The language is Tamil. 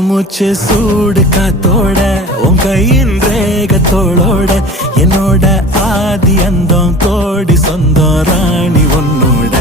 மூச்சு சூடு காத்தோட உன் கையின் ரேகத்தோளோட என்னோட ஆதி அந்தம் கோடி சொந்தம் ராணி உன்னோட